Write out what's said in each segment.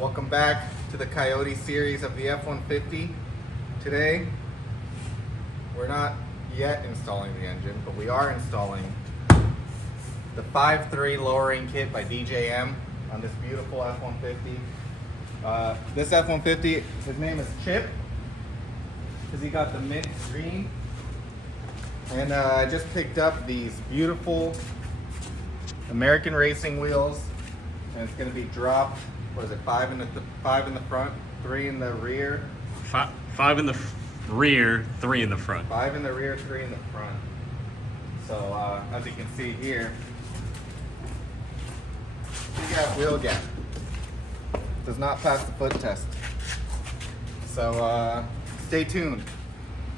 Welcome back to the Coyote series of the F150. Today, we're not yet installing the engine, but we are installing the 5.3 lowering kit by DJM on this beautiful F150. This F150, his name is Chip, because he got the mint green. And I just picked up these beautiful American racing wheels, and it's going to be dropped. What is it? Five in the front, 3 in the rear. Five in the rear, 3 in the front. 5 in the rear, 3 in the front. So as you can see here, big ass wheel gap. Does not pass the foot test. So stay tuned.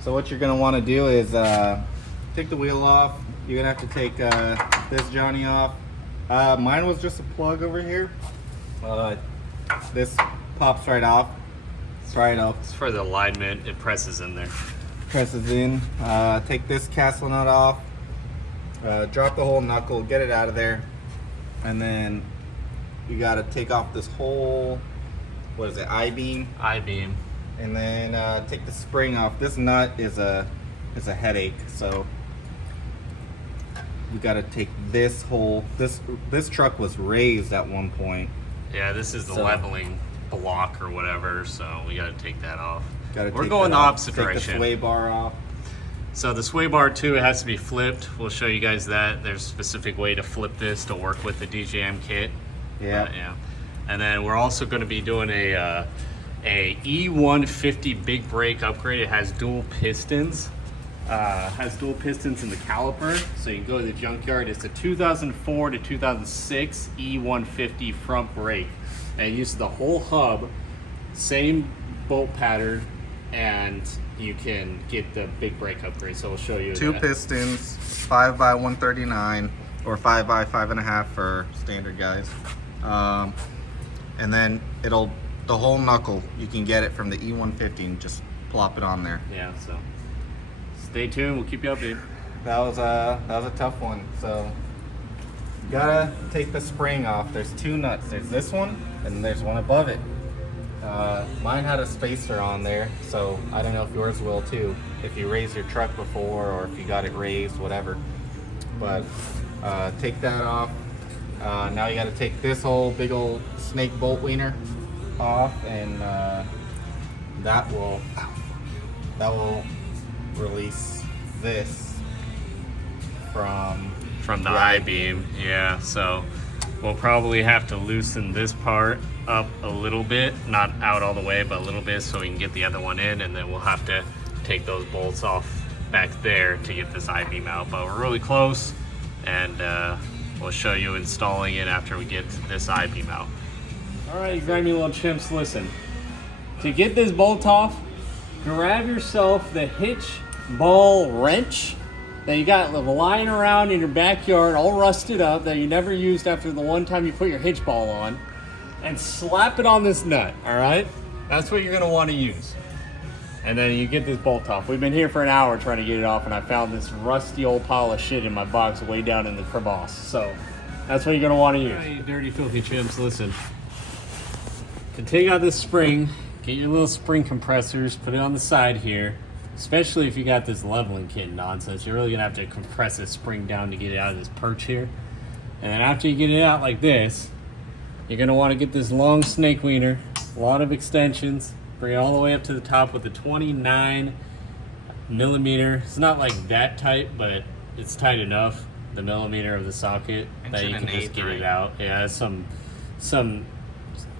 So what you're gonna want to do is take the wheel off. You're gonna have to take this Johnny off. Mine was just a plug over here. This pops right off. It's right up. It's for the alignment. It presses in there. Presses in. Take this castle nut off. Drop the whole knuckle. Get it out of there. And then you got to take off this whole, what is it? I-beam. I-beam. And then take the spring off. This nut is a headache. So you got to take this whole. This truck was raised at one point. Yeah, this is the leveling block or whatever, so we got to take that off. We're going the opposite direction. direction. Take the sway bar off. So the sway bar too, it has to be flipped. We'll show you guys that. There's a specific way to flip this to work with the DJM kit. Yeah. And then we're also going to be doing a E150 big brake upgrade. It has dual pistons. Has dual pistons in the caliper, so you can go to the junkyard. It's a 2004 to 2006 E150 front brake, and it uses the whole hub, same bolt pattern, and you can get the big brake upgrade. So we'll show you 2 pistons, 5x139 or 5x5.5 for standard guys, and then the whole knuckle, you can get it from the E150 and just plop it on there. Yeah, so stay tuned, we'll keep you updated. That was a tough one. So you gotta take the spring off. There's 2 nuts. There's this one and there's one above it. Mine had a spacer on there, so I don't know if yours will too. If you raised your truck before or if you got it raised, whatever. But take that off. Now you gotta take this whole big old snake bolt wiener off, and that will release this from the I-beam. Yeah, so we'll probably have to loosen this part up a little bit, not out all the way, but a little bit, so we can get the other one in, and then we'll have to take those bolts off back there to get this I-beam out. But we're really close, and we'll show you installing it after we get this I-beam out. All right, you grimy little chimps, listen. To get this bolt off, grab yourself the hitch ball wrench that you got lying around in your backyard all rusted up that you never used after the one time you put your hitch ball on, and slap it on this nut. All right, that's what you're gonna want to use, and then you get this bolt off. We've been here for an hour trying to get it off, and I found this rusty old pile of shit in my box way down in the crevasse, so that's what you're gonna want to use. All right, you dirty filthy chimps, listen. To take out this spring, get your little spring compressors, put it on the side here. Especially if you got this leveling kit nonsense, you're really gonna have to compress this spring down to get it out of this perch here. And then after you get it out like this, you're gonna wanna get this long snake wiener, a lot of extensions, bring it all the way up to the top with a 29 millimeter. It's not like that tight, but it's tight enough, the millimeter of the socket, that you can just get it out. Yeah, it's some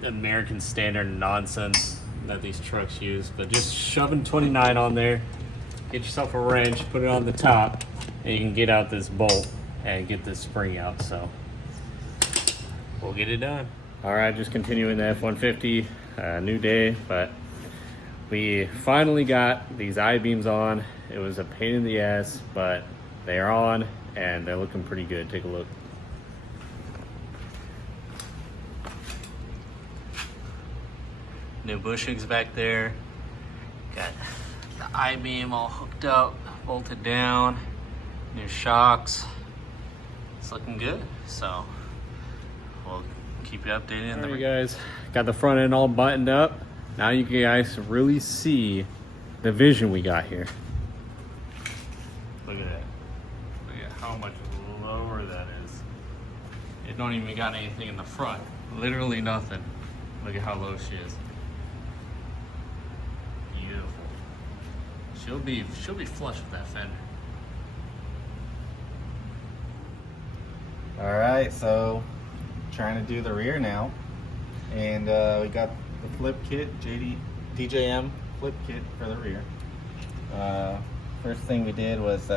American standard nonsense that these trucks use, but just shoving 29 on there, get yourself a wrench, put it on the top, and you can get out this bolt and get this spring out. So we'll get it done. All right, just continuing the F-150, new day, but we finally got these I-beams on. It was a pain in the ass, but they are on and they're looking pretty good. Take a look. New bushings back there. Got the I-beam all hooked up, bolted down. New shocks. It's looking good. So we'll keep you updated. All right, guys, got the front end all buttoned up. Now you guys really see the vision we got here. Look at that. Look at how much lower that is. It don't even got anything in the front. Literally nothing. Look at how low she is. Beautiful. She'll be flush with that fender. All right, so trying to do the rear now, and we got the flip kit, DJM flip kit for the rear. First thing we did was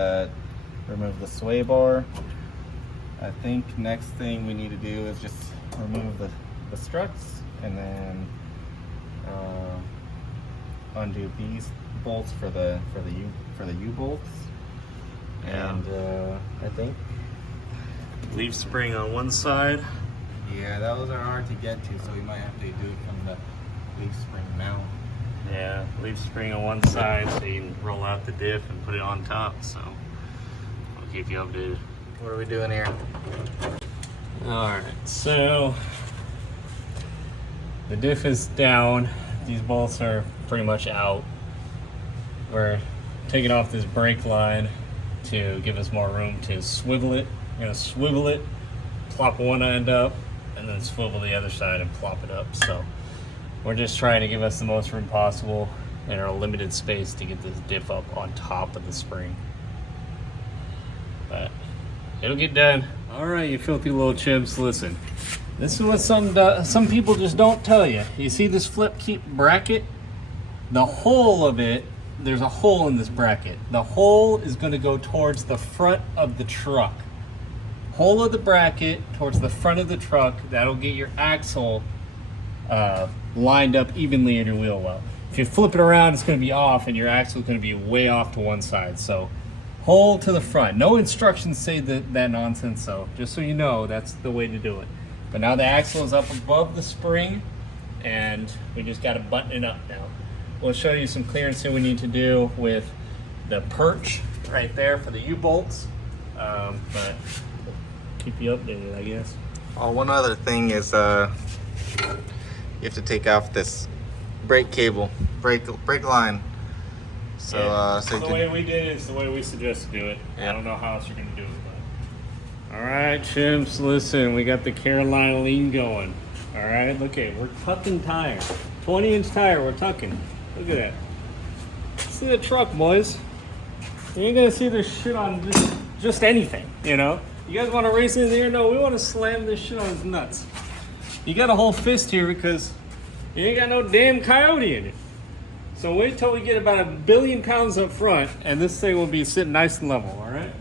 remove the sway bar. I think next thing we need to do is just remove the struts, and then undo these bolts for the U bolts. Yeah. And I think. Leaf spring on one side. Yeah, those are hard to get to, so we might have to do it from the leaf spring mount. Yeah, leaf spring on one side so you can roll out the diff and put it on top. So I'll keep you updated. What are we doing here? Alright, so the diff is down. These bolts are pretty much out. We're taking off this brake line to give us more room to swivel it. We're gonna swivel it, plop one end up, and then swivel the other side and plop it up. So we're just trying to give us the most room possible in our limited space to get this diff up on top of the spring. But it'll get done. All right, you filthy little chimps, listen. This is what some people just don't tell you. You see this flip keep bracket? The whole of it, there's a hole in this bracket. The hole is gonna go towards the front of the truck. Hole of the bracket towards the front of the truck. That'll get your axle lined up evenly in your wheel well. If you flip it around, it's going to be off, and your axle is going to be way off to one side. So, hole to the front. No instructions say that nonsense. So, just so you know, that's the way to do it. But now the axle is up above the spring, and we just got to button it up now. We'll show you some clearance that we need to do with the perch right there for the U-bolts. But keep you updated, I guess. Oh, one other thing is you have to take off this brake cable, brake line. So, yeah. so The way we did it is the way we suggest to do it. Yeah. I don't know how else you're gonna do it. But. All right, chimps, listen, we got the Carolina lean going. All right, look at, we're tucking tire, 20-inch tire, we're tucking. Look at that. See the truck, boys. You ain't gonna see this shit on just anything, you know. You guys want to race in the air? No, we want to slam this shit on his nuts. You got a whole fist here because you ain't got no damn coyote in it. So wait till we get about 1 billion pounds up front, and this thing will be sitting nice and level, all right?